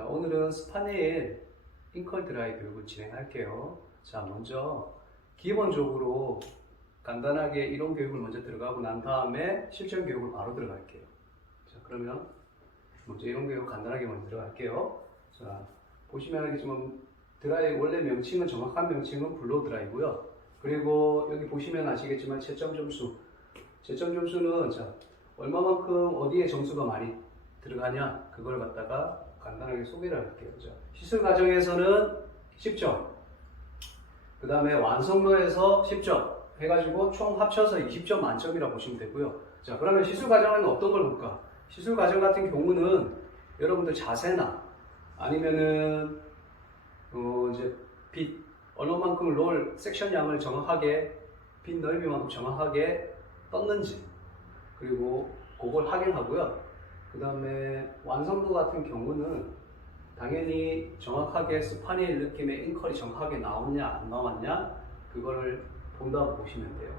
자, 오늘은 스파니엘 잉컬 드라이 교육을 진행할게요. 자, 먼저 기본적으로 간단하게 이론 교육을 먼저 들어가고 난 다음에 실전 교육을 바로 들어갈게요. 자, 그러면 먼저 이론 교육 간단하게 먼저 들어갈게요. 자, 보시면 알겠지만 드라이 원래 명칭은 정확한 명칭은 블로 드라이고요. 그리고 여기 보시면 아시겠지만 채점 점수는 자, 얼마만큼 어디에 점수가 많이 들어가냐 그걸 갖다가 간단하게 소개를 할게요. 자, 시술 과정에서는 10점, 그 다음에 완성도에서 10점 해가지고 총 합쳐서 20점 만점이라고 보시면 되고요. 자, 그러면 시술 과정에는 어떤 걸 볼까? 시술 과정 같은 경우는 여러분들 자세나 아니면은 이제 빛 얼마만큼 롤 섹션 양을 정확하게 빛 넓이만큼 정확하게 떴는지 그리고 그걸 확인하고요. 그 다음에 완성도 같은 경우는 당연히 정확하게 스파니엘 느낌의 잉컬이 정확하게 나왔냐 안 나왔냐 그거를 본다고 보시면 돼요.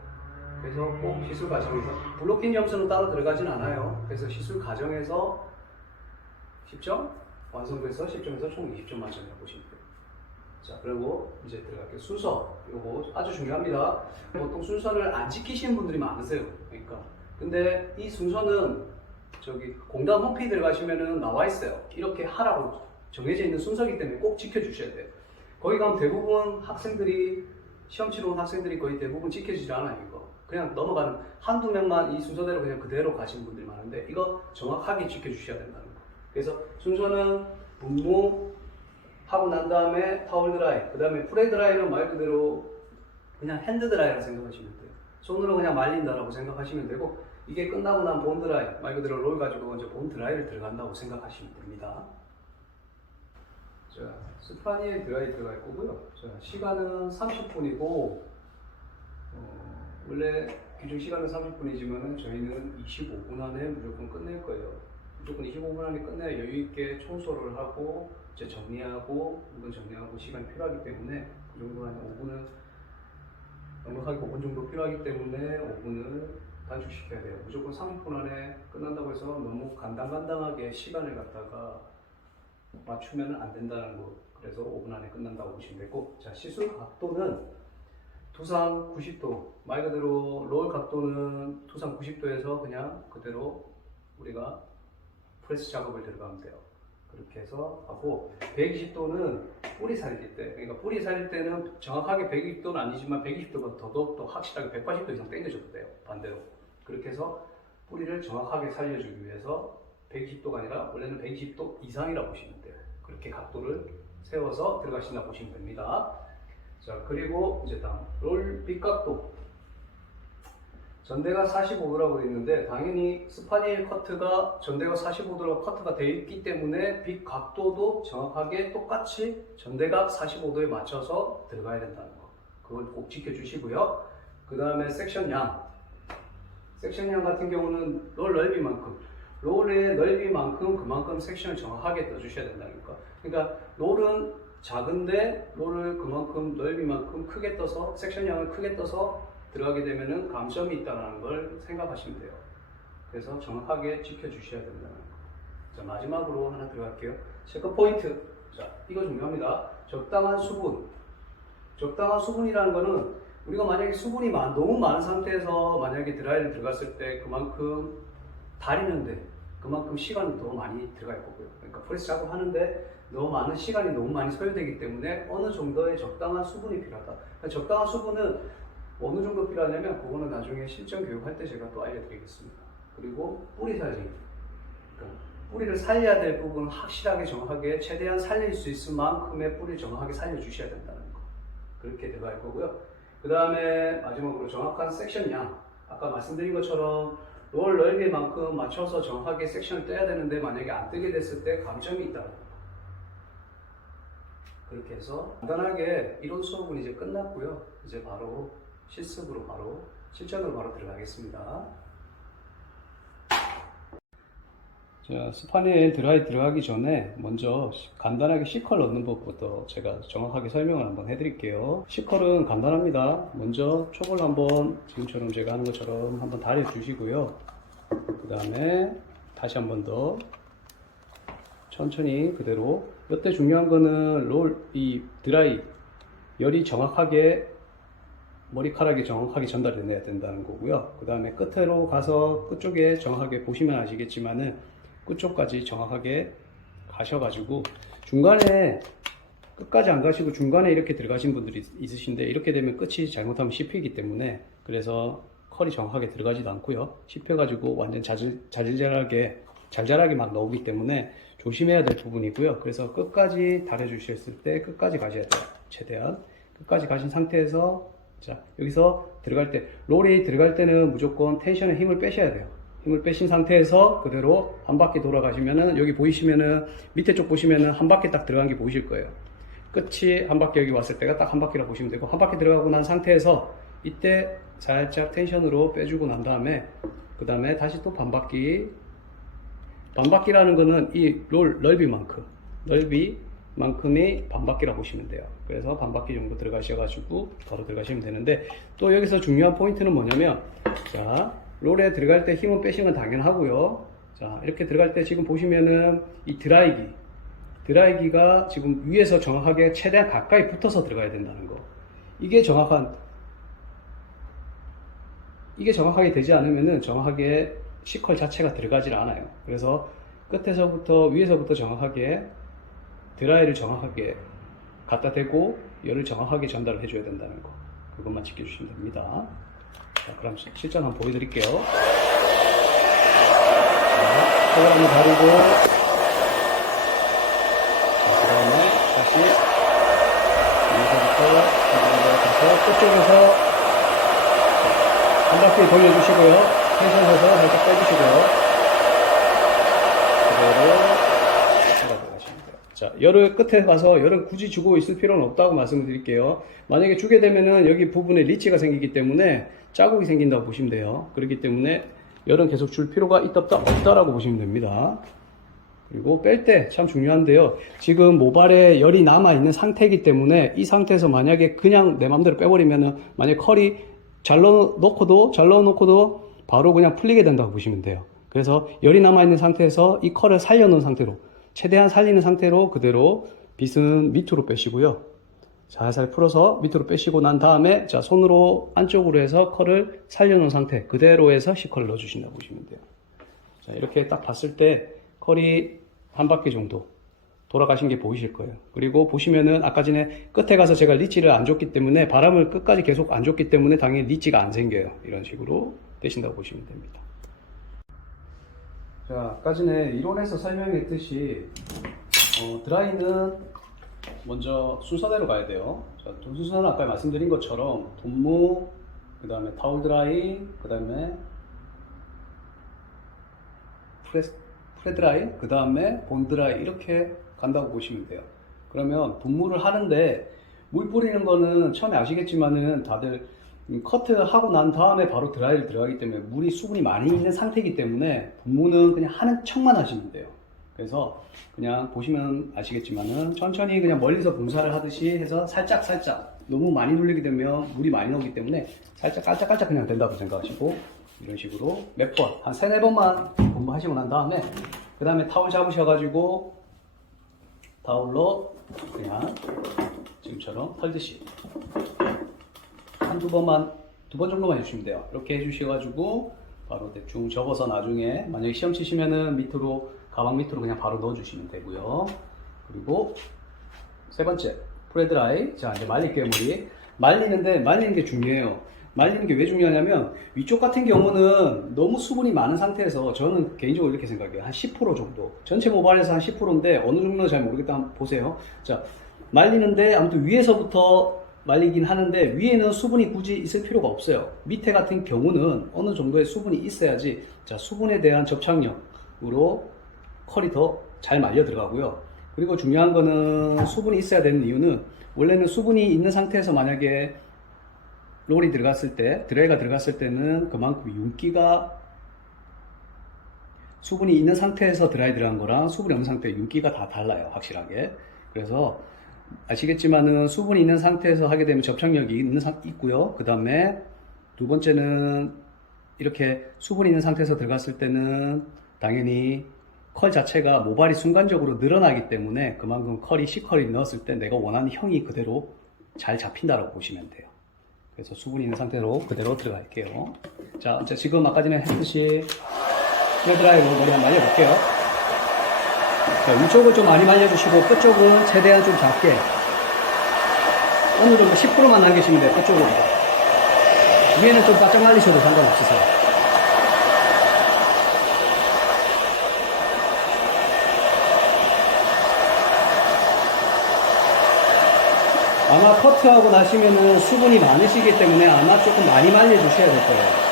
그래서 꼭 시술 과정에서 블로킹 점수는 따로 들어가진 않아요. 그래서 시술 과정에서 10점, 완성도에서 10점에서 총 20점 만점이라고 보시면 돼요. 자, 그리고 이제 들어갈게요. 순서, 요거 아주 중요합니다. 보통 순서를 안 지키시는 분들이 많으세요. 그러니까 근데 이 순서는 저기 공단 홈페이지 들어가시면은 나와 있어요. 이렇게 하라고 정해져 있는 순서이기 때문에 꼭 지켜주셔야 돼요. 거기 가면 대부분 학생들이 시험 치러 온 학생들이 거의 대부분 지켜지지 않아요. 이거 그냥 넘어가는 한두 명만 이 순서대로 그냥 그대로 가시는 분들이 많은데 이거 정확하게 지켜주셔야 된다는 거. 그래서 순서는 분무 하고 난 다음에 타월 드라이, 그 다음에 프레 드라이는 말 그대로 그냥 핸드 드라이라고 생각하시면 돼요. 손으로 그냥 말린다라고 생각하시면 되고, 이게 끝나고 난 본 드라이, 말 그대로 롤 가지고 이제 본 드라이를 들어간다고 생각하시면 됩니다. 자, 스파니엘 드라이 들어갈 거고요. 자, 시간은 30분이고, 원래 기준 시간은 30분이지만은 저희는 25분 안에 무조건 끝낼 거예요. 무조건 25분 안에 끝내야 여유있게 청소를 하고, 이제 정리하고, 물건 정리하고 시간이 필요하기 때문에 그 정도 한 5분은 넉넉하게 5분 정도 필요하기 때문에 5분을 단축시켜야 돼요. 무조건 30분 안에 끝난다고 해서 너무 간당간당하게 시간을 갖다가 맞추면 안 된다는 거. 그래서 5분 안에 끝난다고 보시면 되고, 자, 시술 각도는 두상 90도, 말 그대로 롤 각도는 두상 90도에서 그냥 그대로 우리가 프레스 작업을 들어가면 돼요. 그렇게 해서 하고, 120도는 뿌리 살릴 때, 그러니까 뿌리 살릴 때는 정확하게 120도는 아니지만 120도보다 더더욱 확실하게 180도 이상 당겨줘도 돼요. 반대로. 그렇게 해서 뿌리를 정확하게 살려주기 위해서 120도가 아니라 원래는 120도 이상이라고 보시면 돼요. 그렇게 각도를 세워서 들어가신다 보시면 됩니다. 자, 그리고 이제 다음 롤 빛각도. 전대가 45도라고 되어 있는데 당연히 스파니엘 커트가 전대가 45도로 커트가 되어 있기 때문에 빛 각도도 정확하게 똑같이 전대각 45도에 맞춰서 들어가야 된다는 거. 그걸 꼭 지켜주시고요. 그 다음에 섹션 양 같은 경우는 롤 넓이만큼, 롤의 넓이만큼 그만큼 섹션을 정확하게 떠주셔야 된다는 거. 그러니까 롤은 작은데 롤을 그만큼 넓이만큼 크게 떠서 섹션 양을 크게 떠서 들어가게 되면은 감점이 있다는 걸 생각하시면 돼요. 그래서 정확하게 지켜주셔야 된다는 거. 자, 마지막으로 하나 들어갈게요. 체크 포인트. 자, 이거 중요합니다. 적당한 수분. 적당한 수분이라는 거는 우리가 만약에 수분이 너무 많은 상태에서 만약에 드라이를 들어갔을 때 그만큼 다리는데 그만큼 시간이 더 많이 들어갈 거고요. 그러니까 프레스 작업하는데 시간이 너무 많이 소요되기 때문에 어느 정도의 적당한 수분이 필요하다. 그러니까 적당한 수분은 어느 정도 필요하냐면 그거는 나중에 실전 교육할 때 제가 또 알려드리겠습니다. 그리고 뿌리 살리기. 그러니까 뿌리를 살려야 될 부분은 확실하게 정확하게 최대한 살릴 수 있을 만큼의 뿌리를 정확하게 살려주셔야 된다는 거. 그렇게 들어갈 거고요. 그 다음에 마지막으로 정확한 섹션 양. 아까 말씀드린 것처럼 롤 넓이만큼 맞춰서 정확하게 섹션을 떼야 되는데 만약에 안 뜨게 됐을 때 감점이 있다는 거. 그렇게 해서 간단하게 이론 수업은 이제 끝났고요. 이제 바로 실습으로 실전으로 바로 들어가겠습니다. 자, 스파니엘 드라이 들어가기 전에 먼저 간단하게 C컬 넣는 법부터 제가 정확하게 설명을 한번 해드릴게요. C컬은 간단합니다. 먼저 촉을 한번 지금처럼 제가 하는 것처럼 한번 달여 주시고요. 그 다음에 다시 한 번 더 천천히 그대로. 이때 중요한 거는 이 드라이 열이 정확하게 머리카락이 정확하게 전달돼야 된다는 거고요. 그 다음에 끝으로 가서 끝쪽에 정확하게 보시면 아시겠지만은 끝쪽까지 정확하게 가셔가지고 중간에 끝까지 안 가시고 중간에 이렇게 들어가신 분들이 있으신데 이렇게 되면 끝이 잘못하면 씹히기 때문에 그래서 컬이 정확하게 들어가지도 않고요. 씹혀가지고 완전 잘잘하게 막 나오기 때문에 조심해야 될 부분이고요. 그래서 끝까지 달아주셨을 때 끝까지 가셔야 돼요. 최대한 끝까지 가신 상태에서 자 여기서 들어갈 때 롤이 들어갈 때는 무조건 텐션에 힘을 빼셔야 돼요. 힘을 빼신 상태에서 그대로 한 바퀴 돌아가시면은 여기 보이시면은 밑에 쪽 보시면은 한 바퀴 딱 들어간 게 보이실 거예요. 끝이 한 바퀴 여기 왔을 때가 딱 한 바퀴라고 보시면 되고 한 바퀴 들어가고 난 상태에서 이때 살짝 텐션으로 빼주고 난 다음에 그 다음에 다시 또 반바퀴라는 거는 이 롤 넓이만큼이 반바퀴라고 보시면 돼요. 그래서 반바퀴 정도 들어가셔가지고 바로 들어가시면 되는데 또 여기서 중요한 포인트는 뭐냐면 자 롤에 들어갈 때 힘은 빼시는 건 당연하고요. 자 이렇게 들어갈 때 지금 보시면은 이 드라이기가 지금 위에서 정확하게 최대한 가까이 붙어서 들어가야 된다는 거. 이게 정확하게 되지 않으면은 정확하게 C컬 자체가 들어가질 않아요. 그래서 위에서부터 정확하게 드라이를 정확하게 갖다 대고 열을 정확하게 전달을 해줘야 된다는 거. 그것만 지켜주시면 됩니다. 자, 그럼 실전 한번 보여드릴게요. 자, 컬을 한번 다리고 그 다음에 다시 여기서부터 가서 끝쪽에서 한 바퀴 돌려주시고요. 텐션 해서 살짝 빼주시고요. 그대로 들어가시면 돼요. 자, 열을 끝에 가서 열은 굳이 주고 있을 필요는 없다고 말씀을 드릴게요. 만약에 주게 되면은 여기 부분에 리치가 생기기 때문에 자국이 생긴다고 보시면 돼요. 그렇기 때문에 열은 계속 줄 필요가 없다라고 보시면 됩니다. 그리고 뺄 때 참 중요한데요. 지금 모발에 열이 남아있는 상태이기 때문에 이 상태에서 만약에 그냥 내 맘대로 빼버리면은 만약에 컬이 잘 넣어놓고도 바로 그냥 풀리게 된다고 보시면 돼요. 그래서 열이 남아있는 상태에서 이 컬을 살려놓은 상태로 최대한 살리는 상태로 그대로 빗은 밑으로 빼시고요. 살살 풀어서 밑으로 빼시고 난 다음에 자 손으로 안쪽으로 해서 컬을 살려놓은 상태 그대로 해서 C컬을 넣어주신다고 보시면 돼요. 자 이렇게 딱 봤을 때 컬이 한 바퀴 정도 돌아가신 게 보이실 거예요. 그리고 보시면은 아까 전에 끝에 가서 제가 리치를 안 줬기 때문에 바람을 끝까지 계속 안 줬기 때문에 당연히 리치가 안 생겨요. 이런 식으로 되신다고 보시면 됩니다. 자 아까 전에 이론에서 설명했듯이 드라이는 먼저 순서대로 가야 돼요. 자, 순서는 아까 말씀드린 것처럼 분무, 그 다음에 타올 드라이, 그 다음에 프레 드라이, 그 다음에 본 드라이 이렇게 간다고 보시면 돼요. 그러면 분무를 하는데 물 뿌리는 거는 처음에 아시겠지만은 다들 커트하고 난 다음에 바로 드라이를 들어가기 때문에 물이 수분이 많이 있는 상태이기 때문에 분무는 그냥 하는 척만 하시면 돼요. 그래서 그냥 보시면 아시겠지만은 천천히 그냥 멀리서 분사를 하듯이 해서 살짝 너무 많이 돌리게 되면 물이 많이 나오기 때문에 살짝 깔짝깔짝 그냥 된다고 생각하시고 이런 식으로 몇 번, 한 3-4번만 분무하시고 난 다음에 그 다음에 타올 잡으셔가지고 타올로 그냥 지금처럼 털듯이 한두 번만, 2번 정도만 해주시면 돼요. 이렇게 해주셔가지고 바로 대충 접어서 나중에 만약에 시험 치시면은 밑으로 가방 밑으로 그냥 바로 넣어주시면 되고요. 그리고 세 번째 프레드라이. 자 이제 말릴게요. 물이 말리는 게 중요해요. 말리는 게 왜 중요하냐면 위쪽 같은 경우는 너무 수분이 많은 상태에서 저는 개인적으로 이렇게 생각해요. 한 10% 정도 전체 모발에서 한 10%인데 어느 정도는 잘 모르겠다 한번 보세요. 자 말리는데 아무튼 위에서부터 말리긴 하는데 위에는 수분이 굳이 있을 필요가 없어요. 밑에 같은 경우는 어느 정도의 수분이 있어야지 자 수분에 대한 접착력으로 컬이 더 잘 말려 들어가고요. 그리고 중요한 거는 수분이 있어야 되는 이유는 원래는 수분이 있는 상태에서 만약에 롤이 들어갔을 때 드라이가 들어갔을 때는 그만큼 윤기가 수분이 있는 상태에서 드라이 들어간 거랑 수분이 없는 상태의 윤기가 다 달라요. 확실하게. 그래서 아시겠지만은 수분이 있는 상태에서 하게 되면 접착력이 있고요. 그 다음에 두 번째는 이렇게 수분이 있는 상태에서 들어갔을 때는 당연히 컬 자체가 모발이 순간적으로 늘어나기 때문에 그만큼 컬이 C컬이 넣었을 때 내가 원하는 형이 그대로 잘 잡힌다라고 보시면 돼요. 그래서 수분이 있는 상태로 그대로 들어갈게요. 자, 지금 아까 전에 했듯이 헤어드라이로 머리 한번 말려볼게요. 자, 위쪽을 좀 많이 말려주시고 끝쪽은 최대한 좀 작게 어느 정도 10%만 남기시면 돼요. 끝쪽으로. 위에는 좀 바짝 말리셔도 상관없으세요. 아마 커트하고 나시면은 수분이 많으시기 때문에 아마 조금 많이 말려주셔야 될 거예요.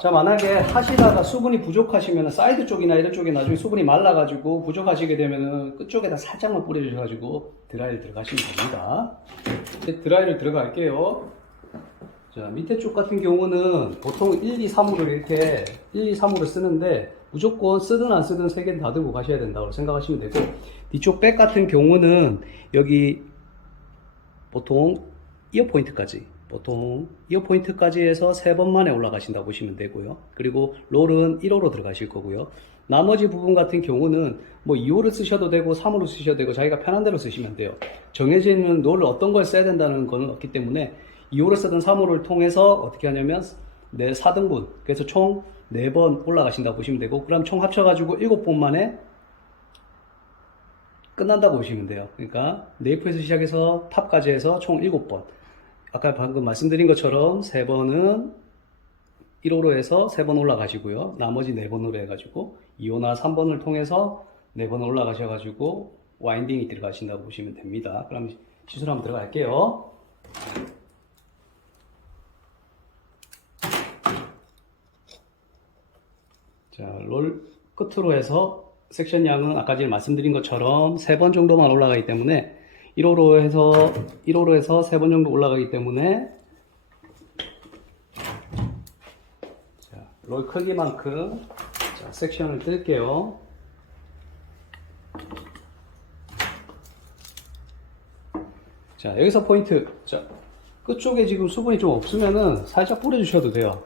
자, 만약에 하시다가 수분이 부족하시면 사이드 쪽이나 이런 쪽에 나중에 수분이 말라가지고 부족하시게 되면은 끝쪽에다 살짝만 뿌려주셔가지고 드라이를 들어가시면 됩니다. 드라이를 들어갈게요. 자, 밑에 쪽 같은 경우는 보통 1, 2, 3호를 이렇게 1, 2, 3호를 쓰는데 무조건 쓰든 안 쓰든 3개는 다 들고 가셔야 된다고 생각하시면 되고, 뒤쪽 백 같은 경우는 여기 보통 이어포인트까지 해서 3번 만에 올라가신다고 보시면 되고요. 그리고 롤은 1호로 들어가실 거고요. 나머지 부분 같은 경우는 뭐 2호를 쓰셔도 되고 3호를 쓰셔도 되고 자기가 편한 대로 쓰시면 돼요. 정해져 있는 롤을 어떤 걸 써야 된다는 건 없기 때문에 2호를 쓰든 3호를 통해서 어떻게 하냐면 4등분, 그래서 총 4번 올라가신다고 보시면 되고, 그럼 총 합쳐가지고 7번 만에 끝난다고 보시면 돼요. 그러니까 네이프에서 시작해서 탑까지 해서 총 7번. 아까 방금 말씀드린 것처럼 3번은 1호로 해서 3번 올라가시고요. 나머지 4번으로 해가지고 2호나 3번을 통해서 4번 올라가셔가지고 와인딩이 들어가신다고 보시면 됩니다. 그럼 시술 한번 들어갈게요. 자, 롤 끝으로 해서 섹션 양은 아까 전에 말씀드린 것처럼 3번 정도만 올라가기 때문에 1호로 해서 3번 정도 올라가기 때문에, 자, 롤 크기만큼 자, 섹션을 뜰게요. 자, 여기서 포인트. 자, 끝쪽에 지금 수분이 좀 없으면은 살짝 뿌려주셔도 돼요.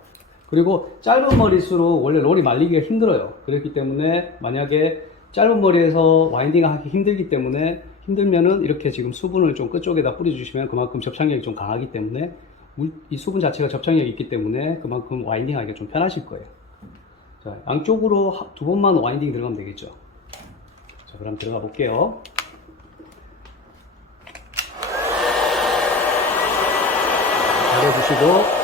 그리고 짧은 머리일수록 원래 롤이 말리기가 힘들어요. 그렇기 때문에 만약에 짧은 머리에서 와인딩 하기 힘들기 때문에 힘들면은 이렇게 지금 수분을 좀 끝쪽에다 뿌려주시면 그만큼 접착력이 좀 강하기 때문에 이 수분 자체가 접착력이 있기 때문에 그만큼 와인딩 하기가 좀 편하실 거예요. 자, 양쪽으로 2번만 와인딩 들어가면 되겠죠. 자, 그럼 들어가 볼게요. 잘해주시고,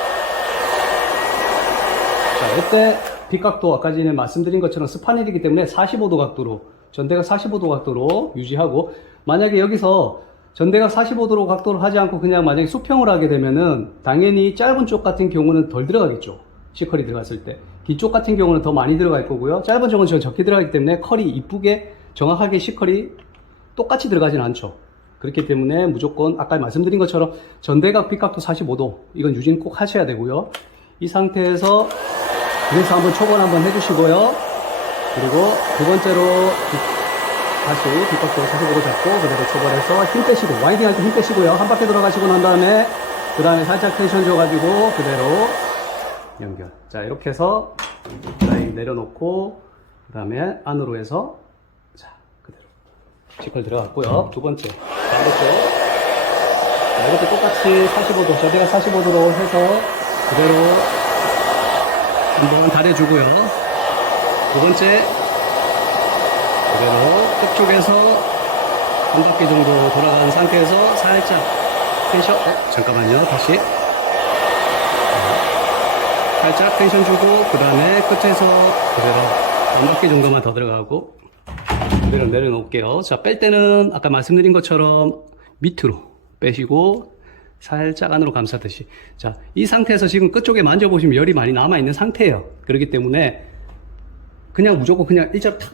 자, 이때 빗각도 아까 전에 말씀드린 것처럼 스파넬이기 때문에 45도 각도로, 전대각 45도 각도로 유지하고, 만약에 여기서 전대각 45도로 각도를 하지 않고 그냥 만약에 수평을 하게 되면은 당연히 짧은 쪽 같은 경우는 덜 들어가겠죠. C컬이 들어갔을 때. 뒤쪽 같은 경우는 더 많이 들어갈 거고요. 짧은 쪽은 적게 들어가기 때문에 컬이 이쁘게 정확하게 C컬이 똑같이 들어가진 않죠. 그렇기 때문에 무조건 아까 말씀드린 것처럼 전대각 빗각도 45도, 이건 유지는 꼭 하셔야 되고요. 이 상태에서 그래서 한번 초벌 한번 해주시고요. 그리고 두 번째로 다시 빗각도 45도 잡고 그대로 초벌해서 힘 빼시고, 와이딩 할 때 힘 빼시고요. 한 바퀴 돌아가시고 난 다음에 그 다음에 살짝 텐션 줘가지고 그대로 연결. 자, 이렇게 해서 라인 내려놓고 그 다음에 안으로 해서 자, 그대로 C컬 들어갔고요. 두 번째 반대쪽. 자, 이것도 똑같이 45도, 저대가 45도로 해서 그대로 한번 달해주고요. 두 번째 그대로 끝쪽에서 한 바퀴 정도 돌아간 상태에서 살짝 텐션, 잠깐만요, 다시 살짝 텐션 주고 그 다음에 끝에서 그대로 한 바퀴 정도만 더 들어가고 그대로 내려놓을게요. 자, 뺄 때는 아까 말씀드린 것처럼 밑으로 빼시고 살짝 안으로 감싸듯이. 자, 이 상태에서 지금 끝쪽에 만져보시면 열이 많이 남아있는 상태예요. 그렇기 때문에 그냥 무조건 그냥 일자로 탁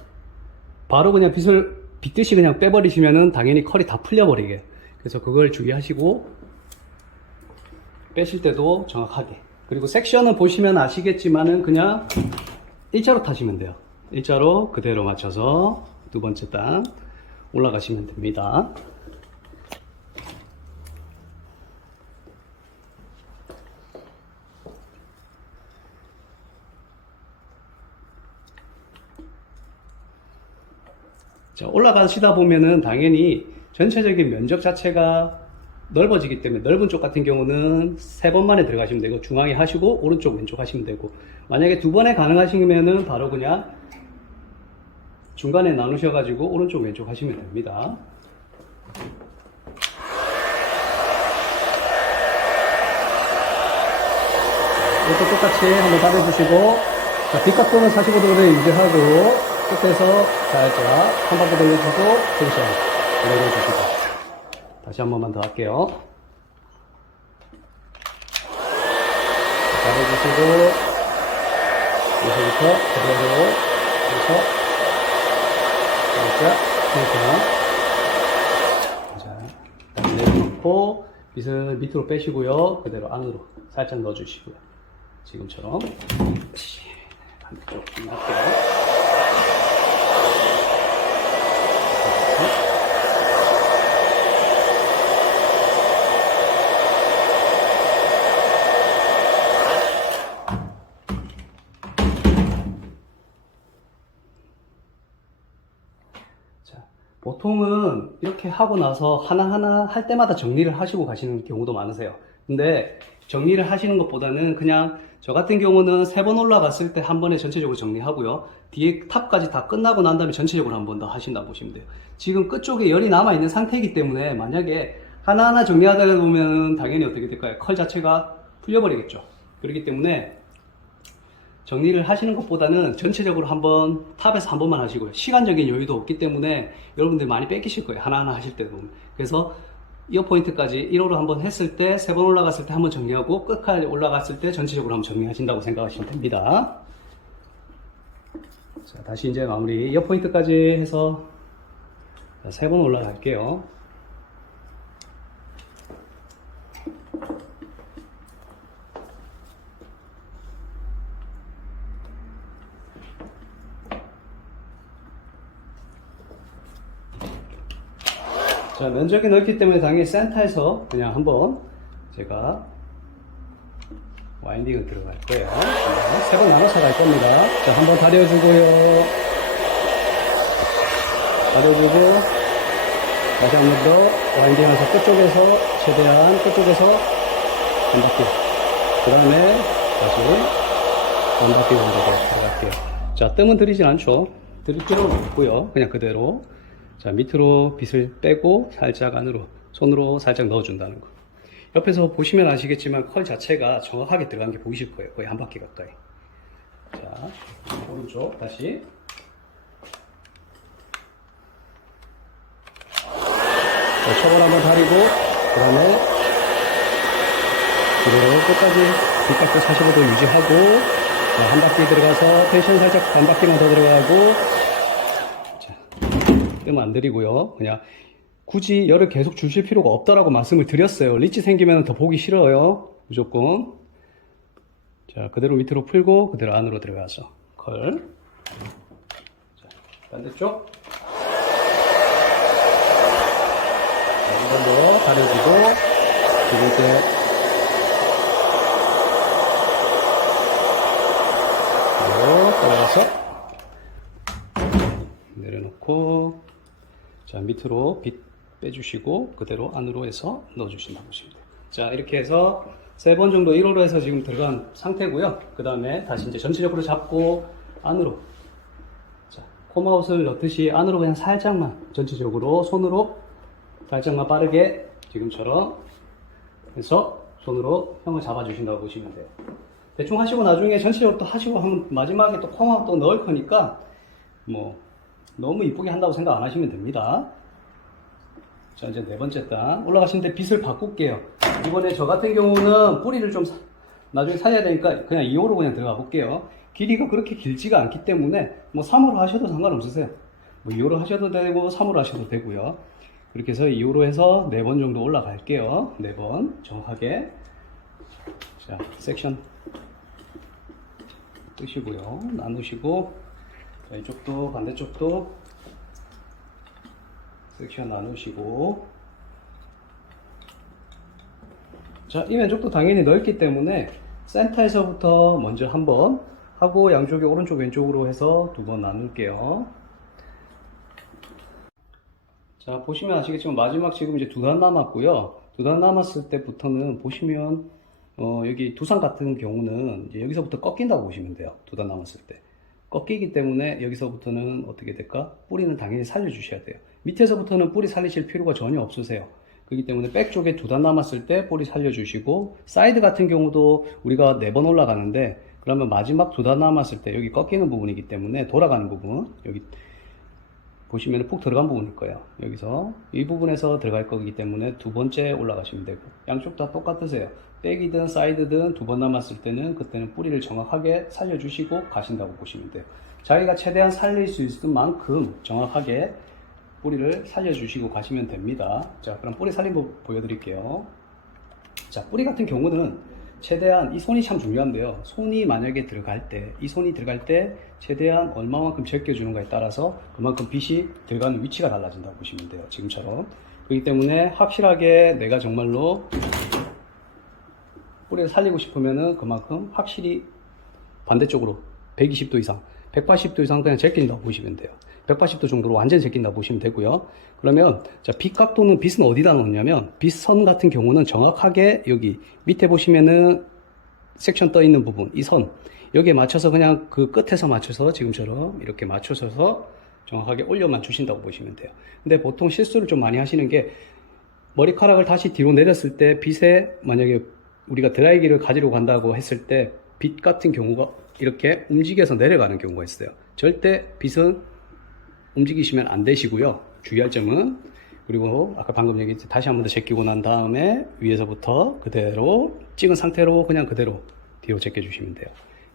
바로 그냥 빗을 빗듯이 그냥 빼버리시면은 당연히 컬이 다 풀려버리게. 그래서 그걸 주의하시고 빼실 때도 정확하게. 그리고 섹션은 보시면 아시겠지만은 그냥 일자로 타시면 돼요. 일자로 그대로 맞춰서 두 번째 단 올라가시면 됩니다. 자, 올라가시다 보면은 당연히 전체적인 면적 자체가 넓어지기 때문에 넓은 쪽 같은 경우는 3번 만에 들어가시면 되고 중앙에 하시고 오른쪽 왼쪽 하시면 되고 만약에 2번에 가능하시면은 바로 그냥 중간에 나누셔가지고 오른쪽 왼쪽 하시면 됩니다. 이것도 똑같이 한번 받아주시고 자, 뒷각도는 45도로 유지하고 끝에서 살짝 한 바퀴 돌려주고 텐션 내려주시고 다시 한 번만 더 할게요. 받아주시고 여기서부터 그대로 해서 살짝 텐션 자, 다시 내려놓고 밑을 밑으로 빼시고요. 그대로 안으로 살짝 넣어주시고요. 지금처럼 반대쪽 좀 할게요. 보통은 이렇게 하고 나서 하나하나 할 때마다 정리를 하시고 가시는 경우도 많으세요. 근데 정리를 하시는 것보다는 그냥 저 같은 경우는 3번 올라갔을 때 한 번에 전체적으로 정리하고요. 뒤에 탑까지 다 끝나고 난 다음에 전체적으로 한 번 더 하신다고 보시면 돼요. 지금 끝쪽에 열이 남아있는 상태이기 때문에 만약에 하나하나 정리하다 보면 당연히 어떻게 될까요? 컬 자체가 풀려버리겠죠. 그렇기 때문에 정리를 하시는 것보다는 전체적으로 한번 탑에서 한 번만 하시고요. 시간적인 여유도 없기 때문에 여러분들 많이 뺏기실 거예요. 하나하나 하실 때도. 그래서 이어 포인트까지 1호로 한번 했을 때 3번 올라갔을 때 한번 정리하고 끝까지 올라갔을 때 전체적으로 한번 정리하신다고 생각하시면 됩니다. 자, 다시 이제 마무리 이어 포인트까지 해서 3번 올라갈게요. 자, 면적이 넓기 때문에 당연히 센터에서 그냥 한번 제가 와인딩을 들어갈 거예요. 3번 나눠서 갈 겁니다. 자, 한번 다려주고요. 다려주고, 다시 한 번 더 와인딩 하면서 끝쪽에서, 최대한 끝쪽에서 한 바퀴. 그 다음에 다시 한 바퀴 정도 들어갈게요. 자, 뜸은 들이진 않죠. 들일 필요는 없고요. 그냥 그대로. 자, 밑으로 빗을 빼고 살짝 안으로 손으로 살짝 넣어준다는 거. 옆에서 보시면 아시겠지만 컬 자체가 정확하게 들어간 게 보이실 거예요. 거의 한 바퀴 가까이. 자, 오른쪽 다시. 자, 초벌 한번 다리고 그 다음에 이대로 끝까지 뒷각도 45도 유지하고 자, 한 바퀴 들어가서 텐션 살짝 반 바퀴만 더 들어가고 뜸 안 들이고요. 그냥 굳이 열을 계속 주실 필요가 없다라고 말씀을 드렸어요. 리치 생기면 더 보기 싫어요. 무조건. 자, 그대로 밑으로 풀고 그대로 안으로 들어가서 컬. 자, 반대쪽. 한 번 더 다려주고 두 번째. 그대로 들어가서 내려놓고 자, 밑으로 빗 빼주시고 그대로 안으로 해서 넣어주신다고 보시면 돼요. 자, 이렇게 해서 3번 정도 1호로 해서 지금 들어간 상태고요. 그 다음에 다시 이제 전체적으로 잡고 안으로 자, 콤아웃을 넣듯이 안으로 그냥 살짝만 전체적으로 손으로 살짝만 빠르게 지금처럼 해서 손으로 형을 잡아주신다고 보시면 돼요. 대충 하시고 나중에 전체적으로 또 하시고 하면 마지막에 또 콤아웃 또 넣을 거니까 뭐 너무 이쁘게 한다고 생각 안 하시면 됩니다. 자, 이제 4번째 땅 올라가시는데 빗을 바꿀게요. 이번에 저 같은 경우는 뿌리를 좀 나중에 살려야 되니까 그냥 2호로 그냥 들어가 볼게요. 길이가 그렇게 길지가 않기 때문에 뭐 3호로 하셔도 상관없으세요. 뭐 2호로 하셔도 되고 3호로 하셔도 되고요. 그렇게 해서 2호로 해서 4번 정도 올라갈게요. 4번 정확하게. 자, 섹션 뜨시고요. 나누시고 자, 이쪽도 반대쪽도 섹션 나누시고 자, 이 면적도 당연히 넓기 때문에 센터에서부터 먼저 한번 하고 양쪽에 오른쪽 왼쪽으로 해서 2번 나눌게요. 자, 보시면 아시겠지만 마지막 지금 이제 두 단 남았고요. 두 단 남았을 때부터는 보시면 여기 두상 같은 경우는 이제 여기서부터 꺾인다고 보시면 돼요. 두 단 남았을 때. 꺾이기 때문에 여기서부터는 어떻게 될까? 뿌리는 당연히 살려주셔야 돼요. 밑에서부터는 뿌리 살리실 필요가 전혀 없으세요. 그렇기 때문에 백 쪽에 두 단 남았을 때 뿌리 살려주시고, 사이드 같은 경우도 우리가 4번 올라가는데, 그러면 마지막 두 단 남았을 때 여기 꺾이는 부분이기 때문에 돌아가는 부분, 여기 보시면 푹 들어간 부분일 거예요. 여기서 이 부분에서 들어갈 거기 때문에 두 번째 올라가시면 되고, 양쪽 다 똑같으세요. 백이든 사이드든 두 번 남았을 때는 그때는 뿌리를 정확하게 살려주시고 가신다고 보시면 돼요. 자기가 최대한 살릴 수 있을 만큼 정확하게 뿌리를 살려주시고 가시면 됩니다. 자, 그럼 뿌리 살린 거 보여드릴게요. 자, 뿌리 같은 경우는 최대한 이 손이 참 중요한데요. 손이 만약에 들어갈 때, 이 손이 들어갈 때 최대한 얼마만큼 제껴주는가에 따라서 그만큼 빛이 들어가는 위치가 달라진다고 보시면 돼요. 지금처럼. 그렇기 때문에 확실하게 내가 정말로 뿌리를 살리고 싶으면은 그만큼 확실히 반대쪽으로 120도 이상, 180도 이상 그냥 제낀다고 보시면 돼요. 180도 정도로 완전히 제낀다고 보시면 되고요. 그러면 자, 빛 각도는 빛은 어디다 놓냐면 빛선 같은 경우는 정확하게 여기 밑에 보시면은 섹션 떠 있는 부분, 이 선 여기에 맞춰서 그냥 그 끝에서 맞춰서 지금처럼 이렇게 맞춰서 정확하게 올려만 주신다고 보시면 돼요. 근데 보통 실수를 좀 많이 하시는 게 머리카락을 다시 뒤로 내렸을 때 빛에 만약에 우리가 드라이기를 가지러 간다고 했을 때 빛 같은 경우가 이렇게 움직여서 내려가는 경우가 있어요. 절대 빛은 움직이시면 안 되시고요. 주의할 점은, 그리고 아까 방금 얘기했듯이 다시 한 번 더 제끼고 난 다음에 위에서부터 그대로 찍은 상태로 그냥 그대로 뒤로 제껴 주시면 돼요.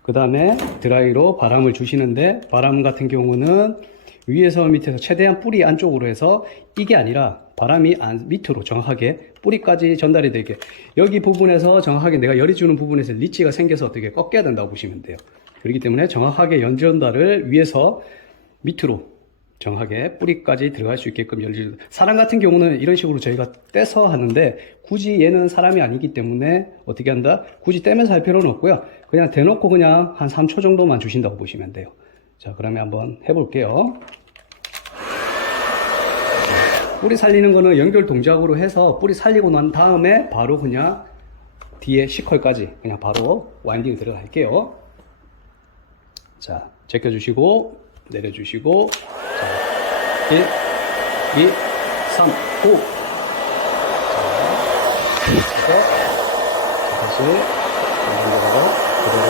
그 다음에 드라이로 바람을 주시는데, 바람 같은 경우는 위에서 밑에서 최대한 뿌리 안쪽으로 해서 이게 아니라 바람이 밑으로 정확하게 뿌리까지 전달이 되게, 여기 부분에서 정확하게 내가 열이 주는 부분에서 리치가 생겨서 어떻게 꺾여야 된다고 보시면 돼요. 그렇기 때문에 정확하게 연 전달을 위에서 밑으로 정확하게 뿌리까지 들어갈 수 있게끔 열줄. 사람 같은 경우는 이런 식으로 저희가 떼서 하는데, 굳이 얘는 사람이 아니기 때문에 어떻게 한다? 굳이 떼면서 할 필요는 없고요. 그냥 대놓고 그냥 한 3초 정도만 주신다고 보시면 돼요. 자, 그러면 한번 해볼게요. 뿌리 살리는 거는 연결 동작으로 해서 뿌리 살리고 난 다음에 바로 그냥 뒤에 C컬까지 그냥 바로 와인딩 들어갈게요. 자, 제껴주시고 내려주시고, 자, 1, 2, 3, 5. 자, 다시 연결하고 그대로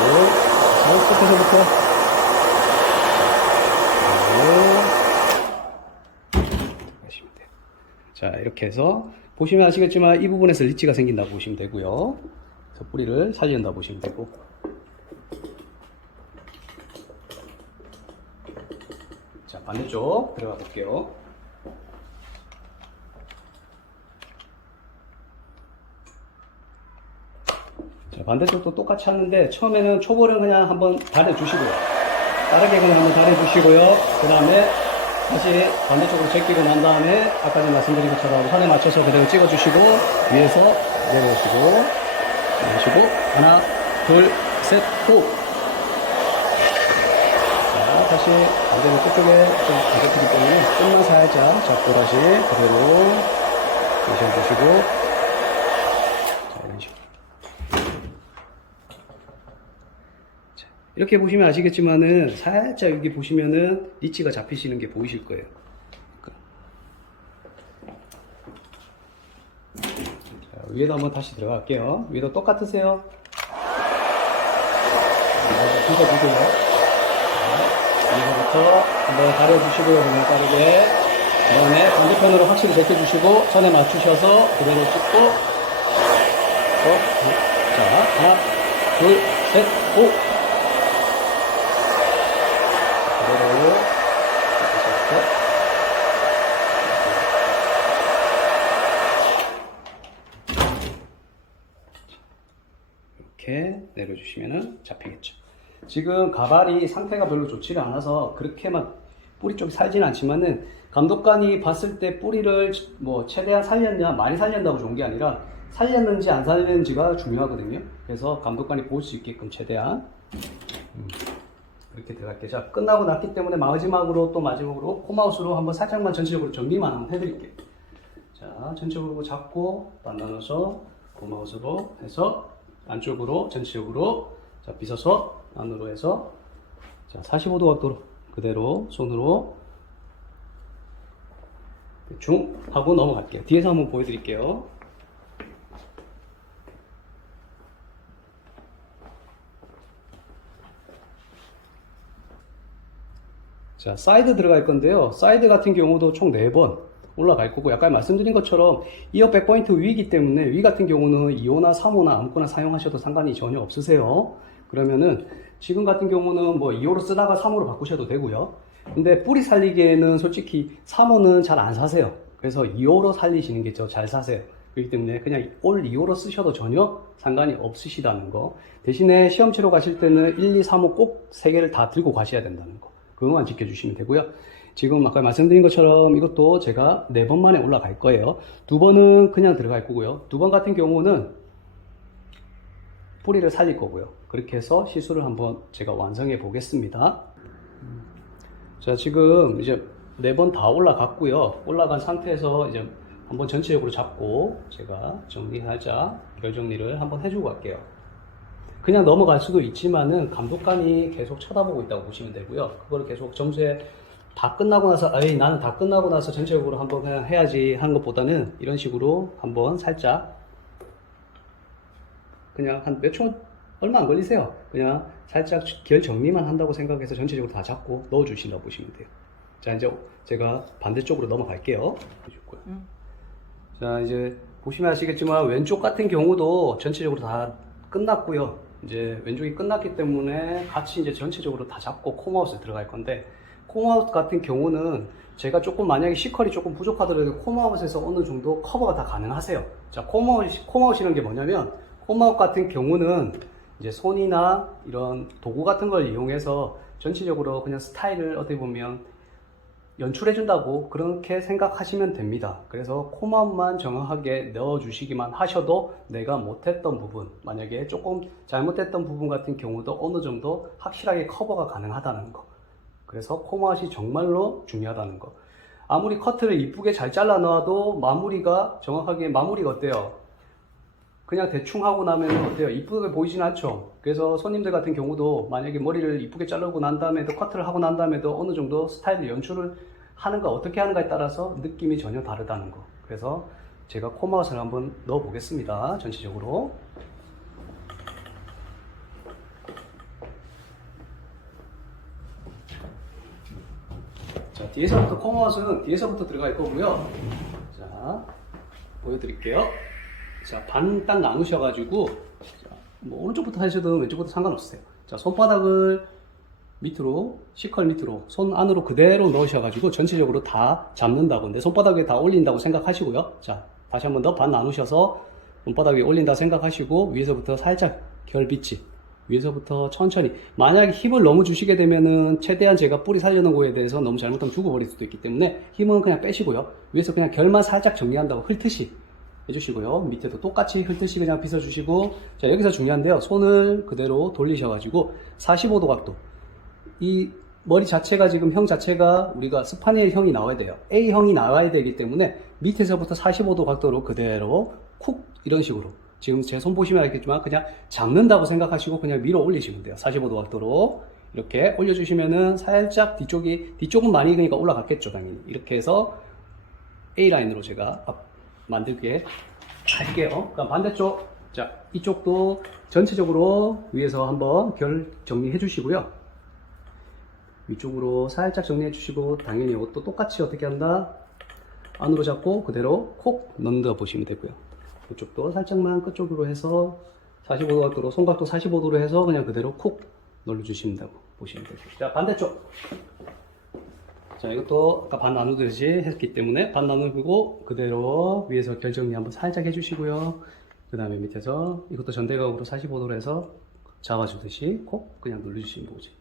끝에서부터 하시면 돼요. 자, 이렇게 해서 보시면 아시겠지만 이 부분에서 리치가 생긴다고 보시면 되고요. 그래서 뿌리를 살린다고 보시면 되고, 자, 반대쪽 들어가 볼게요. 자, 반대쪽도 똑같이 하는데 처음에는 초벌은 그냥 한번 달여주시고요. 빠르게 그냥 한번 달여주시고요. 그 다음에 다시 반대쪽으로 제끼고 난 다음에 아까 전에 말씀드린 것처럼 선에 맞춰서 그대로 찍어주시고 위에서 내려오시고 내리시고 하나 둘 셋 호. 다시 반대로 끝쪽에 좀 가져뜨기 때문에 좀만 살짝 잡고 다시 그대로 내셔주시고, 자, 이런 식으로. 자, 이렇게 보시면 아시겠지만은 살짝 여기 보시면은 리치가 잡히시는 게 보이실 거예요. 자, 위에도 한번 다시 들어갈게요. 위에도 똑같으세요. 긁어주세요. 여기서부터 한번 가려주시고요. 그냥 빠르게. 그 다음에 반대편으로 확실히 제껴주시고 선에 맞추셔서 그대로 찍고, 자, 하나, 둘, 셋, 오. 그대로 이렇게 내려주시면 잡히겠죠. 지금 가발이 상태가 별로 좋지를 않아서 그렇게 막 뿌리 쪽이 살지는 않지만은, 감독관이 봤을 때 뿌리를 뭐 최대한 살렸냐, 많이 살린다고 좋은 게 아니라 살렸는지 안 살렸는지가 중요하거든요. 그래서 감독관이 볼 수 있게끔 최대한 이렇게 들어갈게요. 자, 끝나고 났기 때문에 마지막으로 코마우스로 한번 살짝만 전체적으로 정리만 한번 해드릴게요. 자, 전체적으로 잡고 반 나눠서 코마우스로 해서 안쪽으로 전체적으로 자, 빗어서 안으로 해서 자, 45도 각도로 그대로 손으로 대충 하고 넘어갈게요. 뒤에서 한번 보여드릴게요. 자, 사이드 들어갈 건데요. 사이드 같은 경우도 총 4번 올라갈 거고, 약간 말씀드린 것처럼 이어 백포인트 위이기 때문에 위 같은 경우는 2호나 3호나 아무거나 사용하셔도 상관이 전혀 없으세요. 그러면은 지금 같은 경우는 뭐 2호로 쓰다가 3호로 바꾸셔도 되고요. 근데 뿌리 살리기에는 솔직히 3호는 잘 안 사세요. 그래서 2호로 살리시는 게 잘 사세요. 그렇기 때문에 그냥 올 2호로 쓰셔도 전혀 상관이 없으시다는 거. 대신에 시험 치러 가실 때는 1, 2, 3호 꼭 3개를 다 들고 가셔야 된다는 거. 그것만 지켜주시면 되고요. 지금 아까 말씀드린 것처럼 이것도 제가 4번 만에 올라갈 거예요. 2번은 그냥 들어갈 거고요. 2번 같은 경우는 뿌리를 살릴 거고요. 그렇게 해서 시술을 한번 제가 완성해 보겠습니다. 자, 지금 이제 4번 다 올라갔고요. 올라간 상태에서 이제 한번 전체적으로 잡고 제가 정리하자 결 정리를 한번 해주고 갈게요. 그냥 넘어갈 수도 있지만은 감독관이 계속 쳐다보고 있다고 보시면 되고요. 그걸 계속 점수에 다 끝나고 나서 에이 나는 다 끝나고 나서 전체적으로 한번 그냥 해야지 하는 것보다는 이런 식으로 한번 살짝 그냥 한 몇 초 얼마 안 걸리세요. 그냥 살짝 결 정리만 한다고 생각해서 전체적으로 다 잡고 넣어 주신다고 보시면 돼요. 자, 이제 제가 반대쪽으로 넘어갈게요. 자, 이제 보시면 아시겠지만 왼쪽 같은 경우도 전체적으로 다 끝났고요. 이제 왼쪽이 끝났기 때문에 같이 이제 전체적으로 다 잡고 코마우스에 들어갈 건데, 코마우스 같은 경우는 제가 조금 만약에 C컬이 조금 부족하더라도 코마우스에서 어느 정도 커버가 다 가능하세요. 자, 코마우스이라는 게 뭐냐면, 코마우스 같은 경우는 이제 손이나 이런 도구 같은 걸 이용해서 전체적으로 그냥 스타일을 어떻게 보면 연출해준다고 그렇게 생각하시면 됩니다. 그래서 코마우스만 정확하게 넣어주시기만 하셔도 내가 못했던 부분, 만약에 조금 잘못했던 부분 같은 경우도 어느 정도 확실하게 커버가 가능하다는 거. 그래서 코마우스이 정말로 중요하다는 거. 아무리 커트를 이쁘게 잘 잘라 놔도 마무리가 정확하게 마무리가 어때요? 그냥 대충 하고 나면 어때요? 이쁘게 보이진 않죠? 그래서 손님들 같은 경우도 만약에 머리를 이쁘게 자르고 난 다음에도 커트를 하고 난 다음에도 어느 정도 스타일을 연출을 하는가 어떻게 하는가에 따라서 느낌이 전혀 다르다는 거. 그래서 제가 코마우스를 한번 넣어 보겠습니다. 전체적으로. 자, 뒤에서부터 코마우스는 뒤에서부터 들어갈 거고요. 자, 보여드릴게요. 자, 반 딱 나누셔가지고, 자, 뭐 오른쪽부터 하셔도 왼쪽부터 상관없어요. 자, 손바닥을 밑으로, C컬 밑으로, 손 안으로 그대로 넣으셔가지고 전체적으로 다 잡는다고. 근데 손바닥 위에 다 올린다고 생각하시고요. 자, 다시 한번 더 반 나누셔서 손바닥 위에 올린다 생각하시고, 위에서부터 살짝 결빗지. 위에서부터 천천히. 만약에 힘을 너무 주시게 되면은 최대한 제가 뿌리 살려는 거에 대해서 너무 잘못하면 죽어버릴 수도 있기 때문에 힘은 그냥 빼시고요. 위에서 그냥 결만 살짝 정리한다고 훑듯이 해주시고요. 밑에도 똑같이 훑듯이 그냥 빗어주시고, 자, 여기서 중요한데요. 손을 그대로 돌리셔가지고 45도 각도. 이 머리 자체가 지금 형 자체가 우리가 스파니엘 형이 나와야 돼요. A형이 나와야 되기 때문에 밑에서부터 45도 각도로 그대로 쿡 이런 식으로. 지금 제 손 보시면 알겠지만 그냥 잡는다고 생각하시고 그냥 밀어 올리시면 돼요. 45도 각도로 이렇게 올려주시면은 살짝 뒤쪽은 많이 그러니까 올라갔겠죠, 당연히. 이렇게 해서 A라인으로 제가 만들게 할게요. 그럼 반대쪽, 자, 이쪽도 전체적으로 위에서 한번 결 정리해 주시고요. 위쪽으로 살짝 정리해 주시고, 당연히 이것도 똑같이 어떻게 한다? 안으로 잡고 그대로 콕 넣는다 보시면 되고요. 이쪽도 살짝만 끝쪽으로 해서 45도 각도로, 손각도 45도로 해서 그냥 그대로 콕 눌러주시면 되고 보시면 되고요. 자, 반대쪽. 자, 이것도 아까 반 나누듯이 했기 때문에 반 나누고 그대로 위에서 결 정리 한번 살짝 해주시고요. 그 다음에 밑에서 이것도 전대각으로 45도로 해서 잡아주듯이 콕 그냥 눌러주시면 되지.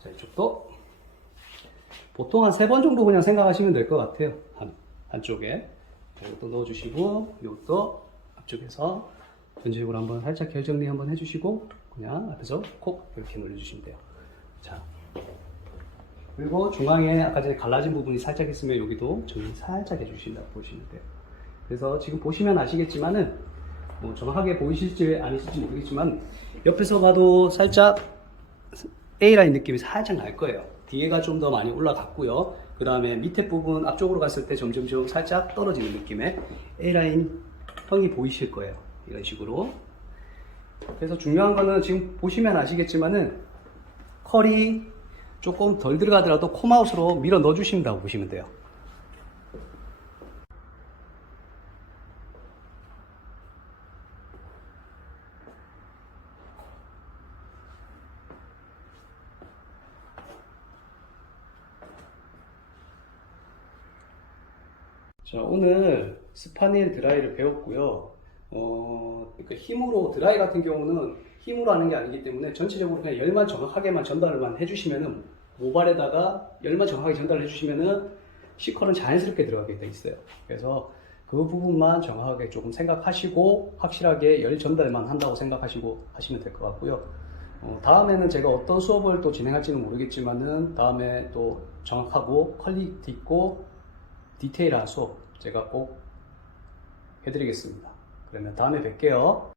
자, 이쪽도 보통 한 3번 정도 그냥 생각하시면 될 것 같아요. 한쪽에. 자, 이것도 넣어주시고, 이것도 앞쪽에서 전체적으로 한번 살짝 결 정리 한번 해주시고, 그냥 앞에서 콕 이렇게 눌러주시면 돼요. 자. 그리고 중앙에 아까 전에 갈라진 부분이 살짝 있으면 여기도 정리 살짝 해주신다고 보시면 돼요. 그래서 지금 보시면 아시겠지만은 뭐 정확하게 보이실지 아니실지 모르겠지만 옆에서 봐도 살짝 A라인 느낌이 살짝 날 거예요. 뒤에가 좀 더 많이 올라갔고요. 그 다음에 밑에 부분 앞쪽으로 갔을 때 점점 살짝 떨어지는 느낌의 A라인 형이 보이실 거예요. 이런 식으로. 그래서 중요한 거는 지금 보시면 아시겠지만은 컬이 조금 덜 들어가더라도 콤아웃으로 밀어 넣어 주신다고 보시면 돼요. 자, 오늘 스파니엘 드라이를 배웠고요. 그러니까 힘으로 드라이 같은 경우는 힘으로 하는 게 아니기 때문에 전체적으로 그냥 열만 정확하게만 전달만 해주시면은 모발에다가 열만 정확하게 전달을 해주시면은 C컬은 자연스럽게 들어가게 돼 있어요. 그래서 그 부분만 정확하게 조금 생각하시고 확실하게 열 전달만 한다고 생각하시고 하시면 될 것 같고요. 다음에는 제가 어떤 수업을 또 진행할지는 모르겠지만은 다음에 또 정확하고 퀄리티 있고 디테일한 수업 제가 꼭 해드리겠습니다. 그러면 다음에 뵐게요.